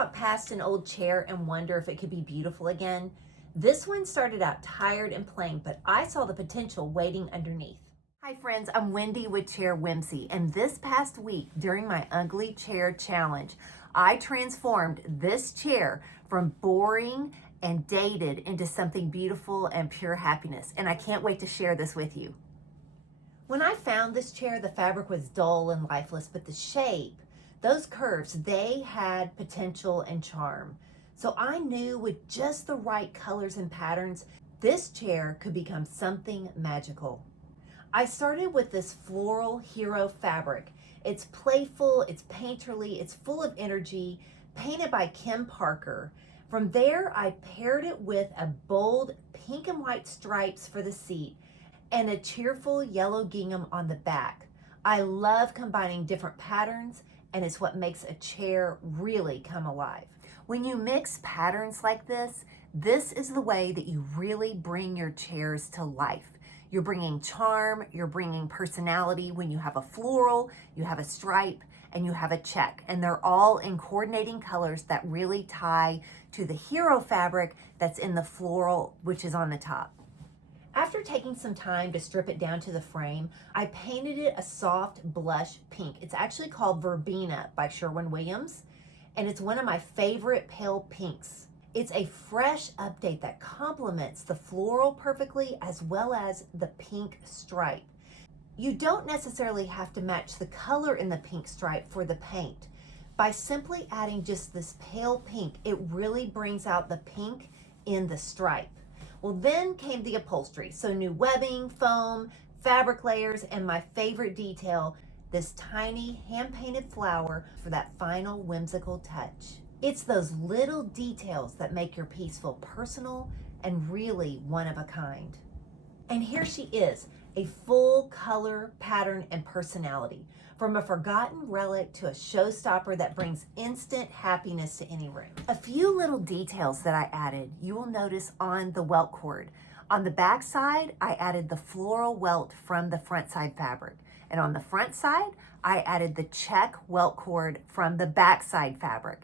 walk past an old chair and wonder if it could be beautiful again? This one started out tired and plain, but I saw the potential waiting underneath. Hi friends, I'm Wendy with Chair Whimsy, and this past week during my Ugly Chair Challenge, I transformed this chair from boring and dated into something beautiful and pure happiness, and I can't wait to share this with you. When I found this chair, the fabric was dull and lifeless, but the shape, those curves, they had potential and charm. So I knew with just the right colors and patterns, this chair could become something magical. I started with this floral hero fabric. It's playful, it's painterly, it's full of energy, painted by Kim Parker. From there, I paired it with a bold pink and white stripes for the seat and a cheerful yellow gingham on the back. I love combining different patterns, and it's what makes a chair really come alive. When you mix patterns like this is the way that you really bring your chairs to life. You're bringing charm, you're bringing personality when you have a floral, you have a stripe, and you have a check. And they're all in coordinating colors that really tie to the hero fabric that's in the floral, which is on the top. After taking some time to strip it down to the frame, I painted it a soft blush pink. It's actually called Verbena by Sherwin-Williams, and it's one of my favorite pale pinks. It's a fresh update that complements the floral perfectly as well as the pink stripe. You don't necessarily have to match the color in the pink stripe for the paint. By simply adding just this pale pink, it really brings out the pink in the stripe. Well, then came the upholstery. So new webbing, foam, fabric layers, and my favorite detail, this tiny hand-painted flower for that final whimsical touch. It's those little details that make your piece feel personal and really one of a kind. And here she is, a full color, pattern, and personality. From a forgotten relic to a showstopper that brings instant happiness to any room. A few little details that I added, you will notice on the welt cord. On the back side, I added the floral welt from the front side fabric. And on the front side, I added the check welt cord from the back side fabric.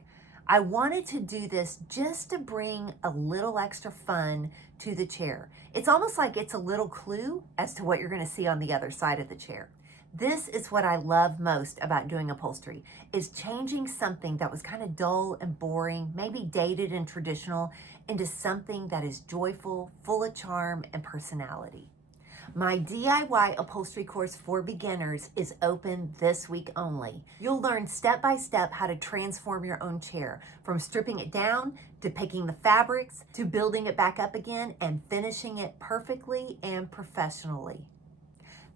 I wanted to do this just to bring a little extra fun to the chair. It's almost like it's a little clue as to what you're going to see on the other side of the chair. This is what I love most about doing upholstery, is changing something that was kind of dull and boring, maybe dated and traditional, into something that is joyful, full of charm and personality. My DIY upholstery course for beginners is open this week only. You'll learn step by step how to transform your own chair, from stripping it down to picking the fabrics to building it back up again and finishing it perfectly and professionally.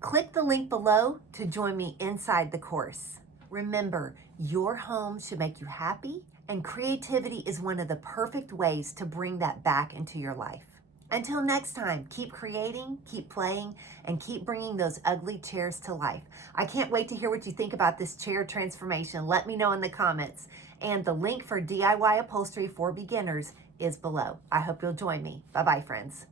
Click the link below to join me inside the course. Remember, your home should make you happy, and creativity is one of the perfect ways to bring that back into your life. Until next time, keep creating, keep playing, and keep bringing those ugly chairs to life. I can't wait to hear what you think about this chair transformation. Let me know in the comments. And the link for DIY upholstery for beginners is below. I hope you'll join me. Bye-bye, friends.